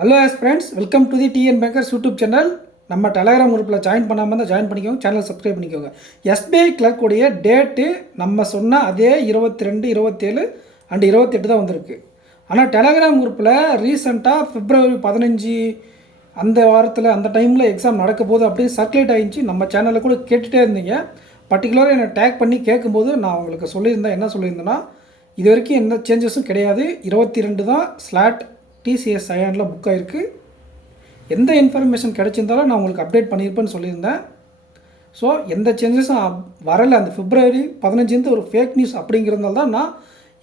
Hello friends, welcome to the TN bankers YouTube channel. நம்ம Telegram குரூப்பில் join பண்ணாமல் தான் ஜாயின் பண்ணிக்கோங்க, சேனல் சப்ஸ்கிரைப் பண்ணிக்கோங்க. எஸ்பிஐ கிளர்க்குடைய டேட்டு நம்ம சொன்ன அதே 22, 27 அண்ட் 28 தான் வந்திருக்கு. ஆனால் டெலகிராம் குரூப்பில் ரீசெண்டாக February 15 அந்த வாரத்தில் அந்த டைமில் எக்ஸாம் நடக்க போது அப்படின்னு சர்க்குலேட் ஆகிடுச்சு. நம்ம சேனலில் கூட கேட்டுகிட்டே இருந்தீங்க. பர்டிகுலராக என்னை டேக் பண்ணி கேட்கும்போது நான் உங்களுக்கு சொல்லியிருந்தேன். என்ன சொல்லியிருந்தேன்னா, இது வரைக்கும் எந்த சேஞ்சஸும் கிடையாது. 22 தான் ஸ்லாட் டிசிஎஸ் அயானில் புக் ஆகிருக்கு. எந்த இன்ஃபர்மேஷன் கிடச்சிருந்தாலும் நான் உங்களுக்கு அப்டேட் பண்ணியிருப்பேன்னு சொல்லியிருந்தேன். ஸோ எந்த சேஞ்சஸும் வரலை. அந்த February 15 ஒரு ஃபேக் நியூஸ் அப்படிங்கிறதுனால தான் நான்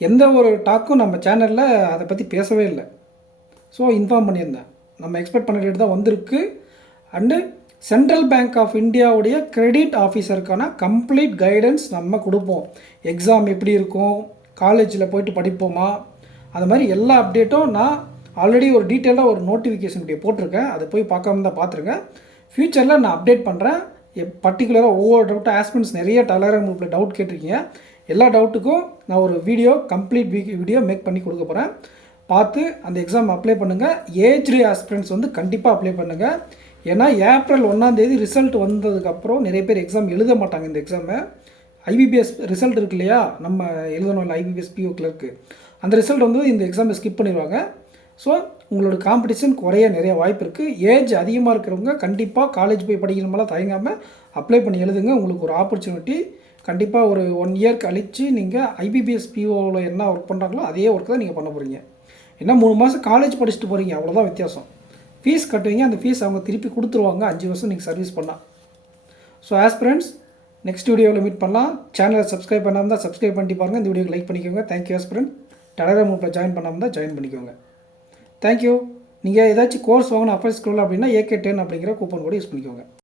எந்த ஒரு டாக்கும் நம்ம சேனலில் அதை பற்றி பேசவே இல்லை. ஸோ இன்ஃபார்ம் பண்ணியிருந்தேன். நம்ம எக்ஸ்பெக்ட் பண்ண ரேட் தான் வந்திருக்கு. அண்டு சென்ட்ரல் பேங்க் ஆஃப் இந்தியாவுடைய கிரெடிட் ஆஃபீஸருக்கான கம்ப்ளீட் கைடன்ஸ் நம்ம கொடுப்போம். எக்ஸாம் எப்படி இருக்கும், காலேஜில் போய்ட்டு படிப்போமா, அது மாதிரி எல்லா அப்டேட்டும் நான் ஆல்ரெடி ஒரு டீட்டெயிலாக ஒரு நோட்டிஃபிகேஷன் இப்படி போட்டிருக்கேன். அதை போய் பார்க்காம தான் பார்த்துருங்க. ஃப்யூச்சரில் நான் அப்டேட் பண்ணுறேன். பர்டிகுலராக ஒவ்வொரு டவுட்டும் ஆஸ்பிரண்ட்ஸ் நிறைய டெலகிராம் குரூப்பில் டவுட் கேட்டிருக்கீங்க. எல்லா டவுட்டுக்கும் நான் ஒரு கம்ப்ளீட் வீடியோ மேக் பண்ணி கொடுக்க போகிறேன். பார்த்து அந்த எக்ஸாம் அப்ளை பண்ணுங்கள். ஏஜ்டு ஆஸ்பிரண்ட்ஸ் வந்து கண்டிப்பாக அப்ளை பண்ணுங்கள். ஏன்னா April 1 ரிசல்ட் வந்ததுக்கப்புறம் நிறைய பேர் எக்ஸாம் எழுத மாட்டாங்க. இந்த எக்ஸாமை ஐபிபிஎஸ் ரிசல்ட் இருக்கு இல்லையா, நம்ம எழுதணும் இல்லை, ஐபிபிஎஸ் பிஓ கிளர்க்கு, அந்த ரிசல்ட் வந்து இந்த எக்ஸாமை ஸ்கிப் பண்ணிடுவாங்க. ஸோ உங்களோட காம்படிஷன் குறைய நிறைய வாய்ப்பு இருக்குது. ஏஜ் அதிகமாக இருக்கிறவங்க கண்டிப்பாக காலேஜ் போய் படிக்கணுமெல்லாம் தயங்காமல் அப்ளை பண்ணி எழுதுங்க. உங்களுக்கு ஒரு ஆப்பர்ச்சுனிட்டி. கண்டிப்பாக ஒரு 1 இயர் கழித்து நீங்கள் ஐபிபிஎஸ் பிஓவில் என்ன ஒர்க் பண்ணுறாங்களோ அதே ஒர்க் தான் நீங்கள் பண்ண போகிறீங்க. ஏன்னா 3 மாதம் காலேஜ் படிச்சுட்டு போகிறீங்க, அவ்வளோதான் வித்தியாசம். ஃபீஸ் கட்டுவீங்க, அந்த ஃபீஸ் அவங்க திருப்பி கொடுத்துருவாங்க 5 வருஷம் நீங்கள் சர்வீஸ் பண்ணால். ஸோ ஆஸ்பிரண்ட்ஸ், நெக்ஸ்ட் வீடியோவில் மீட் பண்ணலாம். சேனலை சப்ஸ்கிரைப் பண்ணாமல் தான் சப்ஸ்கிரைப் பண்ணிட்டு பாருங்கள். இந்த வீடியோக்கு லைக் பண்ணிக்கோங்க. Thank you aspirant. டெலகிராம் குரூப்பில் ஜாயின் பண்ணாமல் தான் ஜாயின் பண்ணிக்கோங்க. தேங்க்யூ. நீங்கள் ஏதாச்சும் கோர்ஸ் வாங்கணும் அஃபேர்ஸ் ஸ்கூல் அப்படின்னா AK10 அப்படிங்கிற கூப்பன் கூட யூஸ் பண்ணிக்கோங்க.